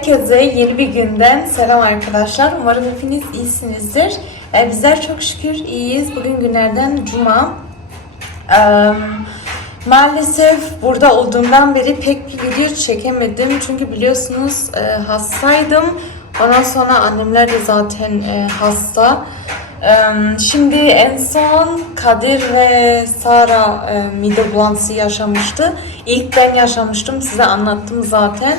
Herkese yeni bir günden selam arkadaşlar. Umarım hepiniz iyisinizdir. Ee, bizler çok şükür iyiyiz. Bugün günlerden cuma. Ee, maalesef burada olduğumdan beri pek bir video çekemedim. Çünkü biliyorsunuz e, hastaydım. Ondan sonra annemler de zaten e, hasta. Ee, Şimdi en son Kadir ve Sara e, mide bulantısı yaşamıştı. İlk ben yaşamıştım. Size anlattım zaten.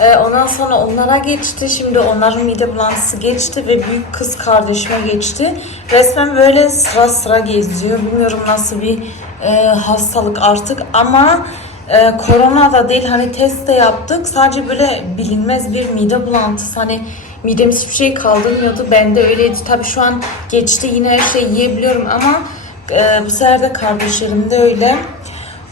Ee, ondan sonra onlara geçti. Şimdi onların mide bulantısı geçti ve büyük kız kardeşime geçti. Resmen böyle sıra sıra geziyor. Bilmiyorum nasıl bir e, hastalık artık ama e, korona da değil hani test de yaptık. Sadece böyle bilinmez bir mide bulantısı. Hani midemiz hiçbir şey kaldırmıyordu. Ben de öyleydi. Tabii şu an geçti yine her şeyi yiyebiliyorum ama e, bu sefer de kardeşlerim de öyle.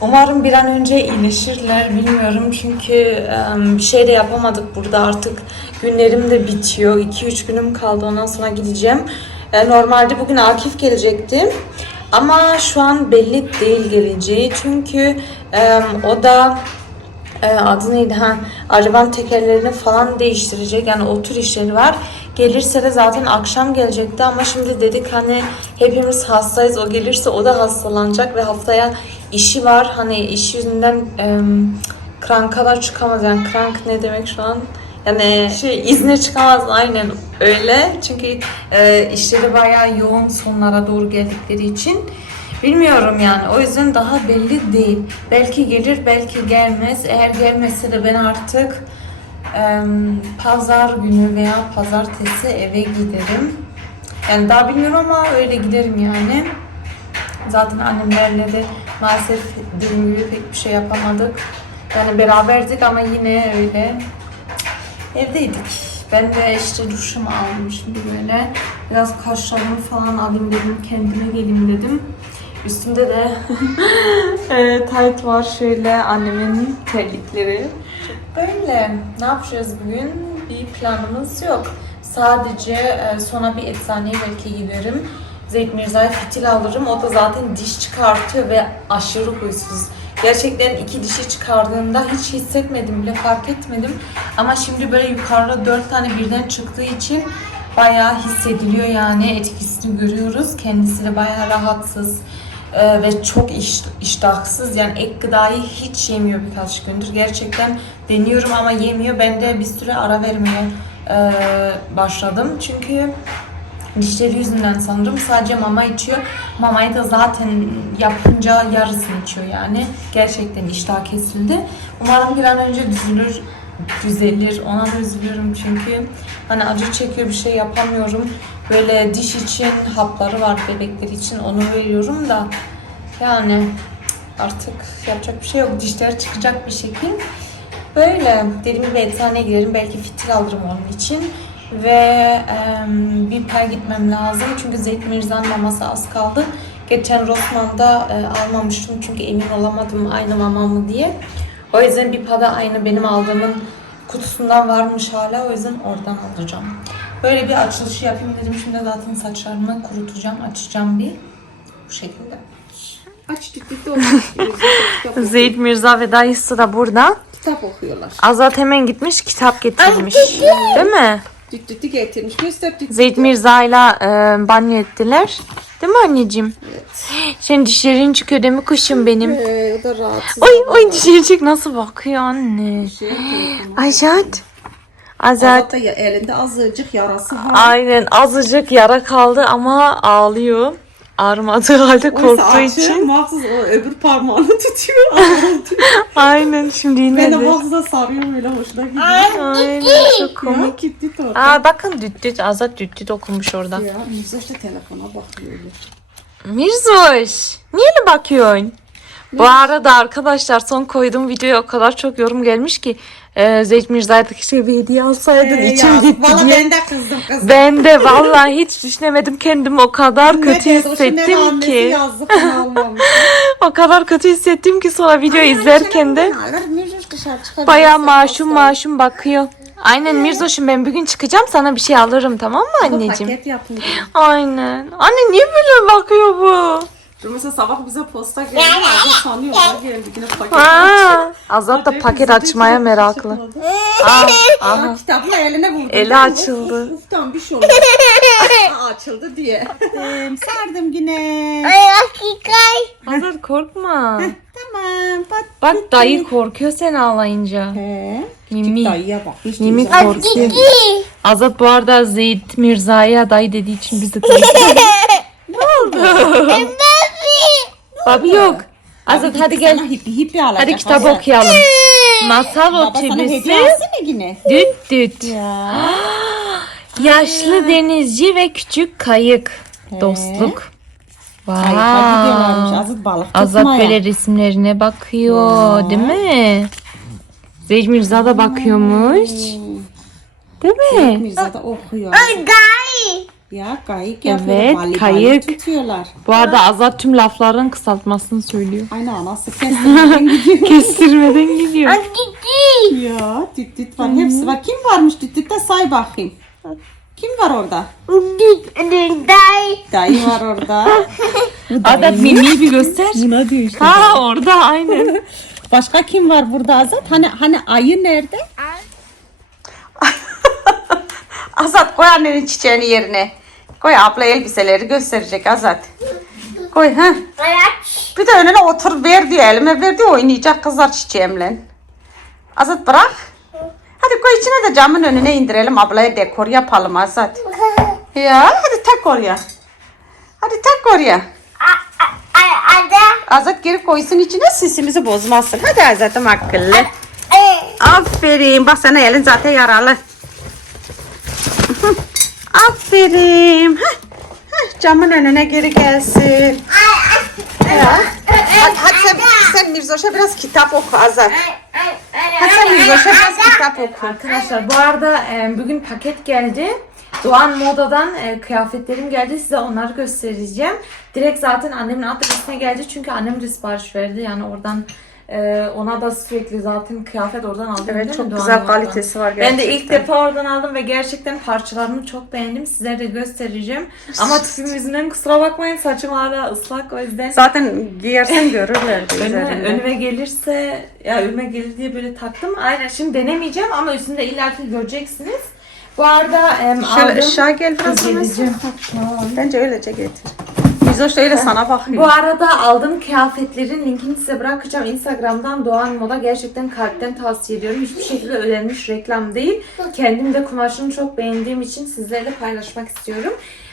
Umarım bir an önce iyileşirler bilmiyorum. Çünkü bir şey de yapamadık burada artık. Günlerim de bitiyor. 2-3 günüm kaldı. Ondan sonra gideceğim. Normalde bugün Akif gelecekti. Ama şu an belli değil geleceği. Çünkü o da adı neydi? Ha arabanın tekerlerini falan değiştirecek. Yani o tür işleri var. Gelirse de zaten akşam gelecekti. Ama şimdi dedik hani hepimiz hastayız. O gelirse o da hastalanacak ve haftaya işi var hani iş yüzünden e, krankalar çıkamaz yani krank ne demek şu an yani şey izne çıkamaz aynen öyle çünkü e, işleri bayağı yoğun sonlara doğru geldikleri için Bilmiyorum yani. O yüzden daha belli değil. Belki gelir, belki gelmez. Eğer gelmezse de ben artık em, pazar günü veya pazartesi eve giderim. Yani daha bilmiyorum ama öyle giderim yani. Zaten annemlerle de maalesef dediğim gibi pek bir şey yapamadık. Yani beraberdik ama yine öyle evdeydik. Ben de işte duşumu aldım şimdi böyle. Biraz kaşlarımı falan alayım dedim. Kendime geleyim dedim. Üstümde de e, tayt var şöyle annemin terlikleri. Böyle. Ne yapacağız bugün? Bir planımız yok. Sadece e, sonra bir eczaneye belki giderim. Zeyt Mirza'ya fitil alırım. O da zaten diş çıkartıyor ve aşırı huysuz. Gerçekten iki dişi çıkardığında hiç hissetmedim bile fark etmedim. Ama şimdi böyle yukarıda dört tane birden çıktığı için bayağı hissediliyor yani etkisini görüyoruz. Kendisi de bayağı rahatsız ee, ve çok iş, iştahsız yani ek gıdayı hiç yemiyor birkaç gündür. Gerçekten deniyorum ama yemiyor. Ben de bir süre ara vermeye e, başladım. Çünkü dişleri yüzünden sanırım sadece mama içiyor. Mamayı da zaten yapınca yarısını içiyor yani. Gerçekten iştah kesildi. Umarım bir an önce düzülür düzelir. Ona da üzülüyorum çünkü hani acı çekiyor bir şey yapamıyorum. Böyle diş için hapları var bebekler için onu veriyorum da yani artık yapacak bir şey yok. Dişler çıkacak bir şekil. Böyle dediğim gibi eczaneye giderim. Belki fitil alırım onun için. Ve em, bir per gitmem lazım. Çünkü Zeyt Mirza'nın maması az kaldı. Geçen Rossmann'da e, almamıştım çünkü emin olamadım aynı mama mı diye. O yüzden bir pada aynı benim aldığımın kutusundan varmış hala. O yüzden oradan alacağım. Böyle bir açılışı yapayım dedim. Şimdi zaten saçlarımı kurutacağım, açacağım bir. Bu şekilde. Aç kitap, oku- Zeyt Mirza ve dayısı da burada. kitap okuyorlar. Azat hemen gitmiş kitap getirmiş. Değil mi? Düdükte getirmiş. Göster düdük. Zeyt Mirza ile e, banyo ettiler. Değil mi anneciğim? Evet. Senin dişlerin çıkıyor değil mi kuşum benim? Ee, o da rahatsız. Oy oy dişleri çık nasıl bakıyor anne. Şey, telefonu. Azat. Azat. Azat da ya- elinde azıcık yarası var. Aynen azıcık yara kaldı ama ağlıyor. Ağrımadığı halde Oysa korktuğu açıyor, için. Mahsus o öbür parmağını tutuyor. Aynen şimdi ben de yine de. Mahsus'a sarıyorum öyle hoşuna gidiyor. Aynen çok komik. Ya gitti orada. Aa bakın düt düt Azat düt düt okumuş orada. Ya Mirza işte telefona bakıyor öyle. Mirzoş niye öyle bakıyorsun? Bu arada arkadaşlar son koyduğum videoya o kadar çok yorum gelmiş ki e, Zeyt Mirza'ya da keşke bir hediye alsaydın Ee, içim ya, gitti Valla diye. ben de kızdım kızdım. Ben de vallahi hiç düşünemedim kendimi o kadar kötü Ne hissettim ki. O kadar kötü hissettim ki sonra video izlerken de baya maşum maşum bakıyor. Aynen Mirzoş'um ben bugün çıkacağım sana bir şey alırım tamam mı anneciğim? Paket yapın. Aynen. Anne niye böyle bakıyor bu? Mesela sabah bize posta geldi. Azat sanıyor. Ne geldi yine paket. Aa, Azat da paket açmaya meraklı. Aa, aha. Aa, kitabı eline vurdu. Eli açıldı. Uf, uf, tamam bir şey olmaz. Aa, açıldı diye. Sardım yine. Azat korkma. Tamam. Pat. Bak dayı korkuyor sen ağlayınca. He. Mimi. Dayıya bak. Hiç Mimi güzel. korkuyor. Azat bu arada Zeyd Mirza'ya dayı dediği için biz de korkuyoruz. ne oldu? Babi yok. Azat hadi gel. Sana hippi hippi alacak. Hadi kitap Azat. okuyalım. Masal Baba sana otobüsü. hediye yine. Düt düt. Ya. Yaşlı denizci ve küçük kayık. Dostluk. Kayıkla gidiyorlarmış. Vay. Azat balık Azat tutmaya. böyle resimlerine bakıyor. Değil mi? Zeyd Mirza da bakıyormuş. Değil mi? Mirza da okuyor. Ya kayık Evet, yapıyor. Bali kayık. Bali tutuyorlar. Bu arada Azat tüm lafların kısaltmasını söylüyor. Aynı anası kestirmeden gidiyor. Kestirmeden gidiyor. ya düt düt var. Hepsi var. Kim varmış düt dütte say bakayım. Kim var orada? Dayı var orada. Azat Mimi'yi bir göster. Buna diyor işte. Ha orada aynen. Başka kim var burada Azat? Hani hani ayı nerede? Azat koy annenin çiçeğini yerine. Koy abla elbiseleri gösterecek Azat. Koy ha. Bir de önüne otur ver diyor elime ver diyor oynayacak kızlar çiçeğimle. Azat bırak. Hadi koy içine de camın önüne indirelim ablaya dekor yapalım Azat. Ya hadi tak oraya. Hadi tak oraya. Azat geri koysun içine sesimizi bozmasın. Hadi Azat'ım akıllı. Aferin. Bak sana elin zaten yaralı. Aferin. Heh, heh, Camın önüne geri gelsin. Ya. Hadi, hadi sen, sen Mirzoş'a biraz kitap oku Azat. Hadi sen Mirzoş'a biraz kitap oku. Arkadaşlar bu arada e, bugün paket geldi. Doğan Moda'dan e, kıyafetlerim geldi. Size onları göstereceğim. Direkt zaten annemin adresine geldi. Çünkü annem de sipariş verdi. Yani oradan e, ona da sürekli zaten kıyafet oradan aldım. Evet mi? çok Doğan güzel kalitesi var Ben gerçekten. de ilk defa oradan aldım ve gerçekten parçalarını çok beğendim. Sizlere de göstereceğim. Ama tipim yüzünden kusura bakmayın. Saçım hala ıslak o yüzden. Zaten giyersen görürlerdi Önüme, önüme gelirse ya önüme gelir diye böyle taktım. Aynen şimdi denemeyeceğim ama üstünde illaki göreceksiniz. Bu arada em, Şöyle aldım. aşağı gel biraz. Bence öylece getir. Mirzoş da öyle sana bakıyor. Bu arada aldığım kıyafetlerin linkini size bırakacağım. Instagram'dan Doğan Moda gerçekten kalpten tavsiye ediyorum. Hiçbir şekilde ödenmiş reklam değil. Kendim de kumaşını çok beğendiğim için sizlerle paylaşmak istiyorum.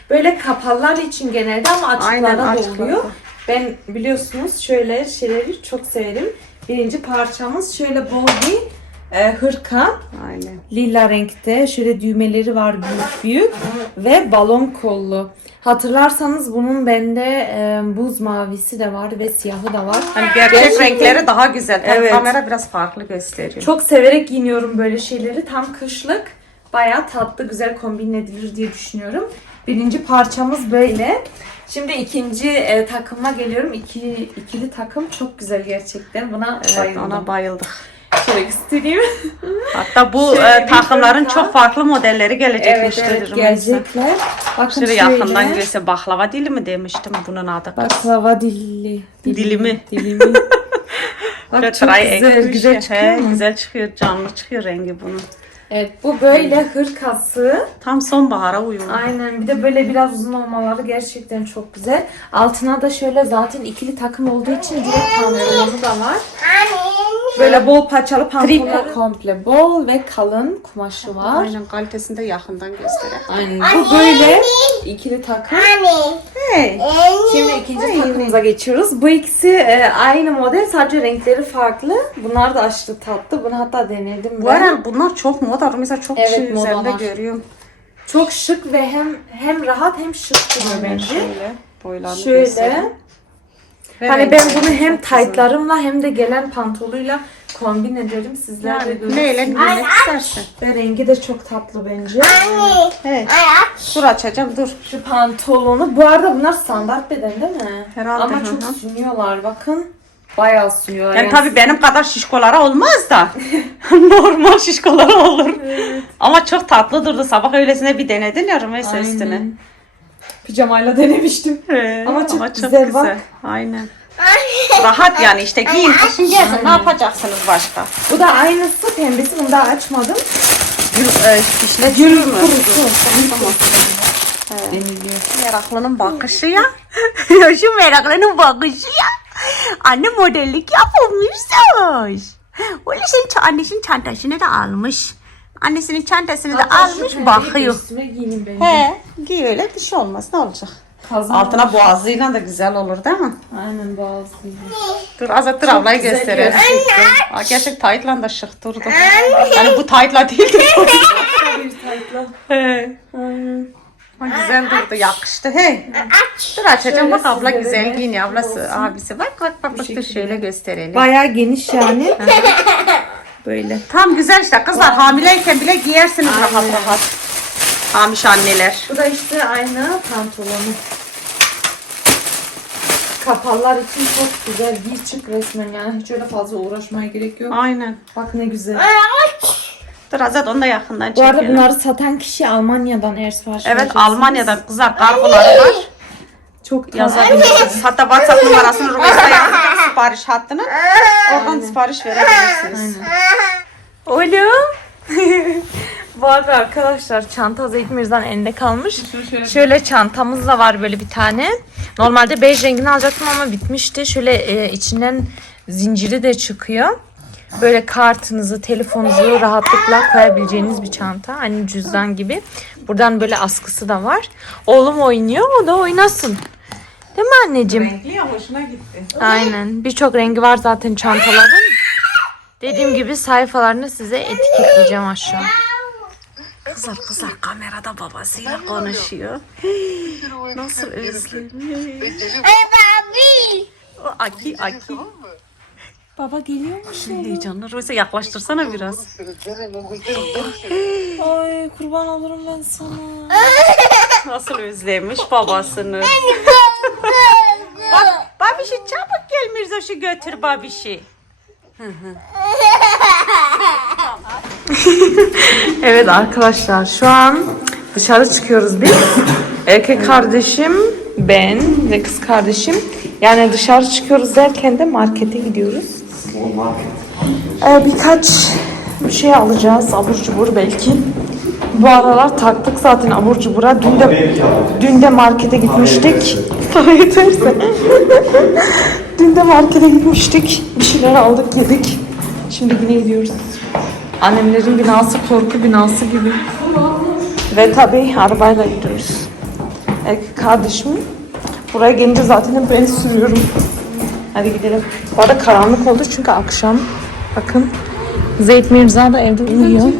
Böyle kapalılar için genelde ama Aynen, açıklarda da oluyor. Ben biliyorsunuz şöyle şeyleri çok severim. Birinci parçamız şöyle bol bir e, hırka. Aynen. Lila renkte şöyle düğmeleri var büyük büyük ve balon kollu. Hatırlarsanız bunun bende e, buz mavisi de var ve siyahı da var. Hani gerçek Gerçekten- renkleri daha güzel. Tabii Evet. Kamera biraz farklı gösteriyor. Çok severek giyiniyorum böyle şeyleri. Tam kışlık. Bayağı tatlı güzel kombin edilir diye düşünüyorum. Birinci parçamız böyle. Şimdi ikinci e, takıma geliyorum. İki, ikili takım çok güzel gerçekten. Buna Evet, bayıldım. ona bayıldık. Şöyle göstereyim. Hatta bu e, takımların çok farklı modelleri gelecekmiş evet evet gelecekler. Bakın Şöyle şöyle. yakından görse baklava dili mi demiştim bunun adı. Baklava dilli. Dilimi. Dilimi. Bak çok try güzel, güzel çıkıyor He? Güzel çıkıyor, canlı çıkıyor rengi bunun. Evet bu böyle hırkası. Tam sonbahara uyumlu. Aynen bir de böyle biraz uzun olmaları gerçekten çok güzel. Altına da şöyle zaten ikili takım olduğu için direkt pantolonu da var. Böyle bol paçalı pantolonu Triko. komple bol ve kalın kumaşı var. Aynen kalitesini de yakından gösterelim. Aynen. Bu böyle ikili takım. Hey. Şimdi ikinci takımımıza geçiyoruz. Bu ikisi e, aynı model sadece renkleri farklı. Bunlar da aşırı tatlı. Bunu hatta denedim Bu ben. ara bunlar çok moda. Mesela çok Evet, kişi üzerinde modalar. görüyorum. Çok şık ve hem hem rahat hem şık duruyor bence. Şöyle boylarını Şöyle. göstereyim. Ve Hani ben bunu hem taytlarımla hem de gelen pantoluyla kombin ederim. Sizler de yani görürsünüz. neyle giymek istersen. Ve rengi de çok tatlı bence. Evet. Dur açacağım dur. Şu pantolonu. Bu arada bunlar standart beden değil mi? Herhalde, Ama hı çok sünüyorlar bakın. Bayağı sünüyorlar. Yani tabii benim kadar şişkolara olmaz da. Normal şişkolara olur. Ama çok tatlı durdu. Sabah öylesine bir denedin ya Rümeysa üstüne. Pijamayla denemiştim. Ama çok güzel bak. Aynen. Rahat yani işte giyin kışın. Ne yapacaksınız başka? Bu da aynısı pembesi. Bunu da açmadım. Gül, e, fişle Gül mü? kurusu. Meraklının bakışı ya. Şu meraklının bakışı ya. Anne modellik yapılmış. Öyle senin annesinin çantasını da almış. Annesinin çantasını da almış bakıyor. Üstüme giyinin bence. He, giy öyle bir şey olmaz ne olacak? Kazma. Altına boğazıyla da güzel olur değil mi? Aynen bazı. Dur Azat dur ablayı güzel gösterelim. gerçekten. Aa, gerçek taytla da şık durdu. Yani bu taytla değil de. Bir taytla. He. Ama güzel durdu yakıştı hey. Dur açacağım bak Şöyle abla güzel giyiniyor ablası olsun. abisi bak bak bak, bak dur şekilde. şöyle gösterelim. Bayağı geniş yani. Böyle. Tam güzel işte kızlar hamileyken bile giyersiniz rahat rahat. Hamiş anneler. Bu da işte aynı pantolonu. Kapalılar için çok güzel bir çık resmen yani hiç öyle fazla uğraşmaya gerek yok. Aynen. Bak ne güzel. Dur Azat onu da yakından Bu arada çekelim. bunları satan kişi Almanya'dan sipariş Evet. Almanya'dan kızlar kargoları var. Çok Yazabilirsiniz. Hatta WhatsApp numarasını Rümeysa yazacağım sipariş hattını. Oradan sipariş verebilirsiniz. Oğlum. Bu arada arkadaşlar çanta Zeyt Mirza'nın elinde kalmış. Şöyle çantamız da var böyle bir tane. Normalde bej rengini alacaktım ama bitmişti. Şöyle e, içinden zinciri de çıkıyor. Böyle kartınızı, telefonunuzu rahatlıkla koyabileceğiniz bir çanta. Hani cüzdan gibi. Buradan böyle askısı da var. Oğlum oynuyor, o da oynasın. Değil mi anneciğim? Renkli ya hoşuna gitti. Aynen. Birçok rengi var zaten çantaların. Dediğim gibi sayfalarını size etiketleyeceğim aşağı. Kızlar kızlar kamerada babasıyla konuşuyor. Nasıl özlemiş. O Aki Aki. Baba geliyor mu? Heyecanlı. Rüyse yaklaştırsana biraz. Ay kurban olurum ben sana. Nasıl özlemiş babasını. Bak babişi Mirzoş'u götür babişi. Evet arkadaşlar şu an dışarı çıkıyoruz biz. Erkek kardeşim, ben ve kız kardeşim. Yani dışarı çıkıyoruz derken de markete gidiyoruz. Ee, birkaç bir şey alacağız. Abur cubur belki. Bu aralar taktık zaten abur cubura. Dün de, dün de markete gitmiştik. Para yeterse. Dün de markete gitmiştik. Bir şeyler aldık yedik. Şimdi yine gidiyoruz. Annemlerin binası korku binası gibi. Ve tabii arabayla gidiyoruz. Erkek kardeşim. Buraya gelince zaten ben sürüyorum. Hadi gidelim. Bu arada karanlık oldu çünkü akşam. Bakın. Zeyt Mirza da evde uyuyor.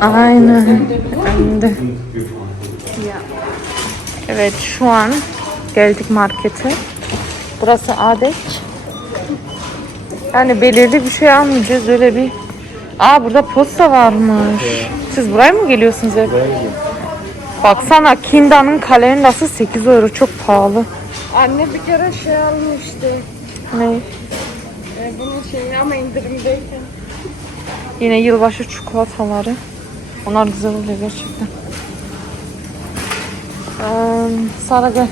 Aynen. Ben de. Evet şu an geldik markete. Burası adet. Yani belirli bir şey almayacağız öyle bir. Aa burada posta varmış. Siz buraya mı geliyorsunuz hep? Baksana Kinda'nın kalemi nasıl 8 euro çok pahalı. Anne bir kere şey almıştı. Ne? E, bunun şeyi ama indirimdeyken. Yine yılbaşı çikolataları. Onlar güzel oluyor gerçekten. Ee, Sara gel.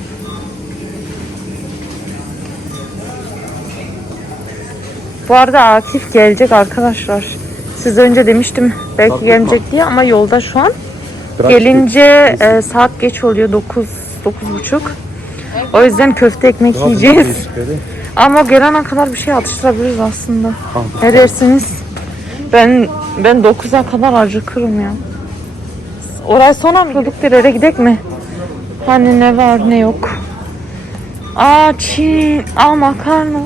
Bu arada Akif gelecek arkadaşlar. Size önce demiştim belki gelmeyecek diye ama yolda şu an. Gelince e, saat geç oluyor 9 buçuk. O yüzden köfte ekmek yiyeceğiz. Ama gelene kadar bir şey atıştırabiliriz aslında. Ne dersiniz? Ben ben 9'a kadar acıkırım ya. Oraya sonra mı produklara gidek mi? Hani ne var ne yok. Aa Çin. Aa makarna.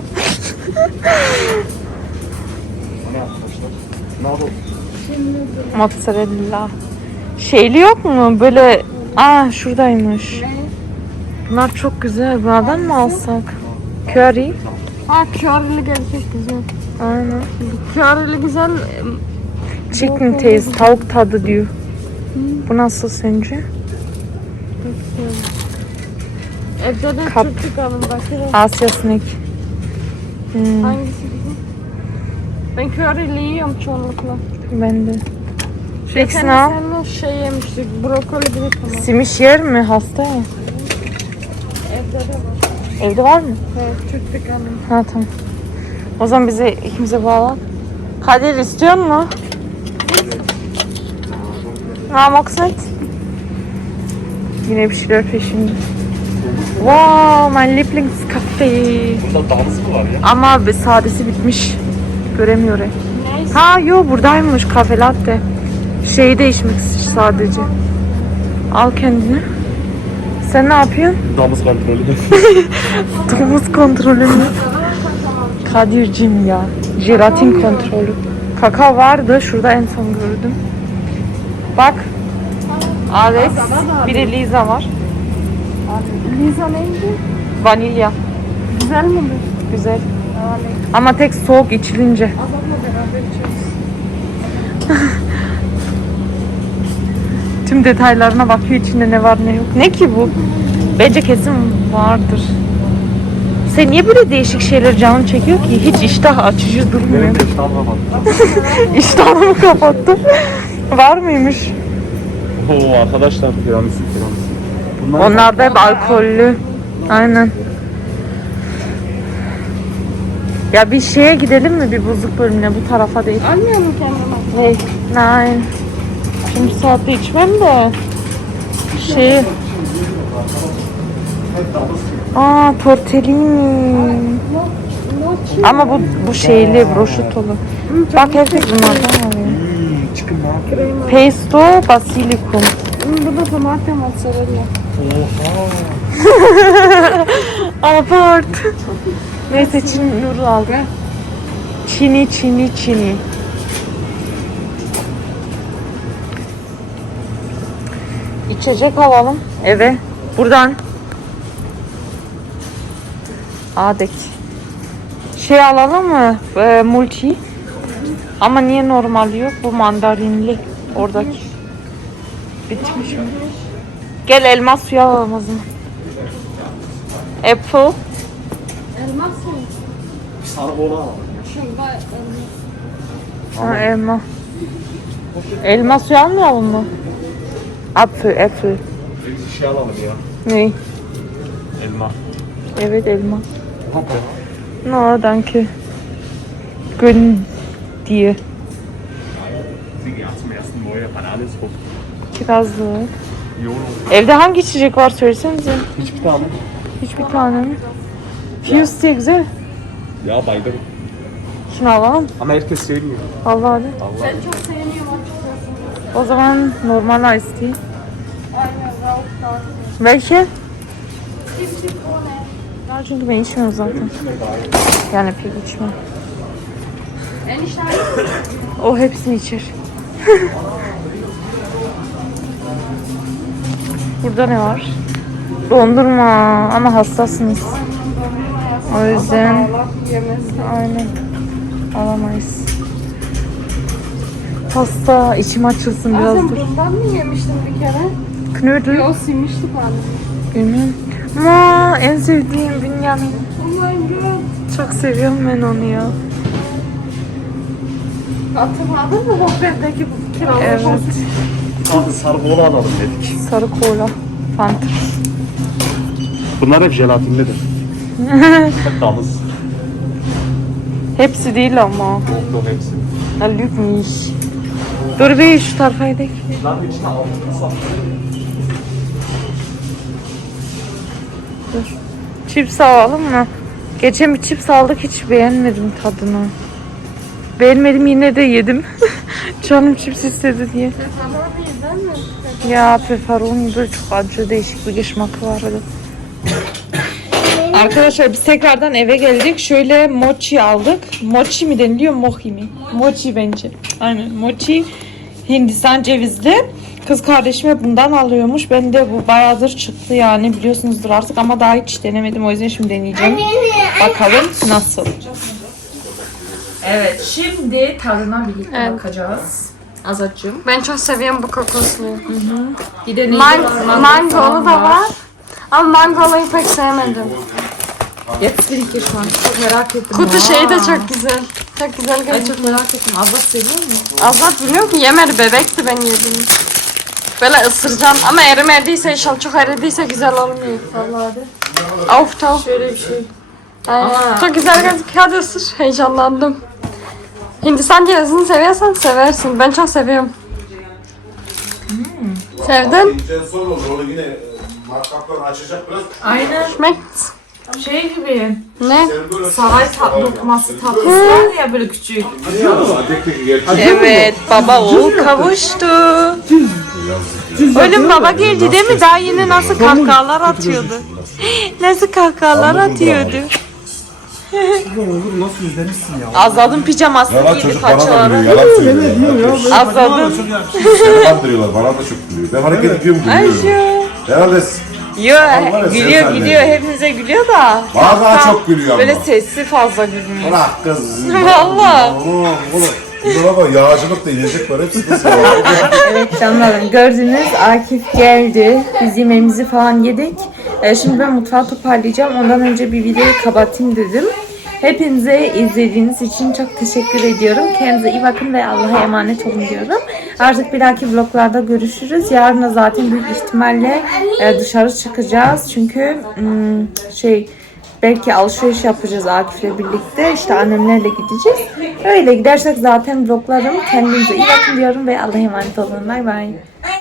Mozzarella. Şeyli yok mu? Böyle Aa şuradaymış. Bunlar çok güzel. Bunlardan mı alsak? Curry. Ha körlü gerçek güzel. Aynen. Körlü güzel. Chicken taste, tavuk tadı diyor. Bu nasıl sence? Evde de Kap. Asya snack. Hmm, Hangisi güzel? Ben körlü yiyorum çoğunlukla. ben de. Geçen ikisini al. seninle şey yemiştik. Brokoli bir tamam. Simiş yer mi? Hasta ya. Evde de var. Evde var mı? Evet, Türk hanım. Ha tamam. O zaman bize ikimize bağla. Kadir istiyor mu? Ha maksat. Yine bir şeyler peşinde. Wow, mein Lieblingskaffee. Burada dans mı var ya? Ama bir sadesi bitmiş. Göremiyorum. Neyse. Ha yo buradaymış kafe latte. Şeyi değişmek sadece. Al kendini. Sen ne yapıyorsun? Damız kontrolü. Domuz kontrolü mü? Kadir'cim ya. Jelatin kontrolü. Kaka vardı. Şurada en son gördüm. Bak. Alex. Bir de Liza var. Liza neydi? Vanilya. Güzel mi bu? Güzel. Ama tek soğuk içilince. Azatla beraber içiyoruz. Tüm detaylarına bakıyor içinde ne var ne yok. Ne ki bu? Bence kesin vardır. Sen niye böyle değişik şeyler canın çekiyor ki? Hiç iştah açıcı durmuyor. Benim işte anlamadım. İştahımı kapattı. Var mıymış? Oo arkadaşlar tiramisu tiramisu. Bunlar Onlar da hep alkollü. Aynen. Ya bir şeye gidelim mi bir buzluk bölümüne bu tarafa değil. Almıyor mu kendine? Ne? Nein. Şimdi saatte içmem de. Şey. Aa tortellini. Ama bu bu şeyli broşutolu. Bak herkes bunlardan alıyor. Hmm. Pesto basilikum. Hı, Bu da tomate mozzarella. Oha. Apart. Neyse Çin noodle aldım. Çini çini çini. İçecek alalım eve. Buradan. Adek. Şey alalım mı? Ee, multi. Ama niye normal yok? Bu mandarinli. Oradaki. Bitmiş mi? Gel elmas suyu alalım o zaman. Apple. Elmas mı? Sarı bola al. Şurada elmas. Ha, elma. Elma suyu almayalım mı? Apfel, apfel. Bir şey alalım ya. Ne? Elma. Evet elma. Hadi. No, danke. Gönn dir. Sie ja zum ersten Mal ja Bananen hoch. Kirazlı. Yolo. Evde hangi içecek var söylesenize. Hiçbir tane. Hiçbir tane mi? Fuse diye güzel. Ya baydım. Şunu alalım. Ama herkes söylüyor. Allah hadi. Allah. Ben çok sevmiyorum. O zaman normal ice tea. Aynen, Kone. Ya çünkü ben içmiyorum zaten. Yani pek içmem. Enişte O hepsini içer. Burada ne var? Dondurma ama hastasınız. O yüzden aynen alamayız. Pasta içim açılsın biraz dur. bundan mı yemiştin bir kere? Knödel. Yok silmiştik anne. Bilmem. Ama en sevdiğim Bünyamin. Oh my god. Çok seviyorum ben onu ya. Hatırladın mı Hobbit'teki bu kiralı Evet. Abi sarı alalım dedik. Sarı kola. Fanta. Bunlar hep jelatinlidir. hep damız. Hepsi değil ama. Yok yok hepsi. Ya lütmiş. Dur bir şu tarafa gidelim. Lan içine altın sap. Dur. Chips alalım mı? Geçen bir chips aldık hiç beğenmedim tadını. Beğenmedim yine de yedim. Canım chips istedi diye. Değil mi? Ya böyle çok acı değişik bir geçmak vardı. Arkadaşlar biz tekrardan eve geldik. Şöyle mochi aldık. Mochi mi deniliyor, mochi mi? Mochi bence. Aynen mochi. Hindistan cevizli. Kız kardeşim hep bundan alıyormuş. Ben de bu bayağıdır çıktı yani biliyorsunuzdur artık ama daha hiç denemedim. O yüzden şimdi deneyeceğim. Bakalım nasıl. Evet şimdi tadına birlikte bakacağız. Azatcığım. Ben çok seviyorum bu kokosluyu. Bir de Man mangolu da var. Ama mangoluyu pek sevmedim. Jetzt bin ich gespannt. Çok merak ettim. Kutu şeyi de çok güzel. Çok güzel Ay görünüyor. çok merak ettim. Azat seviyor mu? Azat biliyor musun? Yemedi bebekti ben yedim. Böyle ısıracağım ama erimediyse inşallah çok eridiyse güzel olmuyor. Vallahi de. Of tamam. Şöyle bir şey. Aa. Çok güzel gözüküyor. Hadi ısır. Heyecanlandım. Hindistan cevizini seviyorsan seversin. Ben çok seviyorum. Sevdin? İnce son olur. Onu yine e, matkaptan açacak biraz. Aynen. Ekmek. Şey gibi. Ne? Sen böyle Saray tat lokması tatlısı var ya böyle küçük. Evet baba oğul kavuştu. Oğlum baba geldi değil mi? Daha yeni nasıl kahkahalar atıyordu. Nasıl kahkahalar atıyordu. Nasıl izlemişsin ya? Azad'ın pijamasını Yalan giydi çocuk bana da gülüyor. Yalan söylüyor. Azad'ın. Seni kandırıyorlar. Bana da çok gülüyor. Ben hareket ediyorum gülüyorum. Herhalde Yo Vallahi gülüyor sen gülüyor hepimize gülüyor da. bana daha çok gülüyor Böyle ama. sesi fazla gülmüyor. Bırak kız. Valla. Oğlum oğlum. Bunlara bak yağcılık da inecek var. Hepsi var. Evet canlarım gördünüz Akif geldi. Biz yemeğimizi falan yedik. Ee, şimdi ben mutfağı toparlayacağım. Ondan önce bir videoyu kapatayım dedim. Hepinize izlediğiniz için çok teşekkür ediyorum. Kendinize iyi bakın ve Allah'a emanet olun diyorum. Artık bir dahaki vloglarda görüşürüz. Yarın da zaten büyük ihtimalle e, dışarı çıkacağız. Çünkü hmm, şey belki alışveriş yapacağız Akif'le birlikte. İşte annemlerle gideceğiz. Öyle gidersek zaten vloglarım. Kendinize iyi bakın diyorum ve Allah'a emanet olun. Bay bay.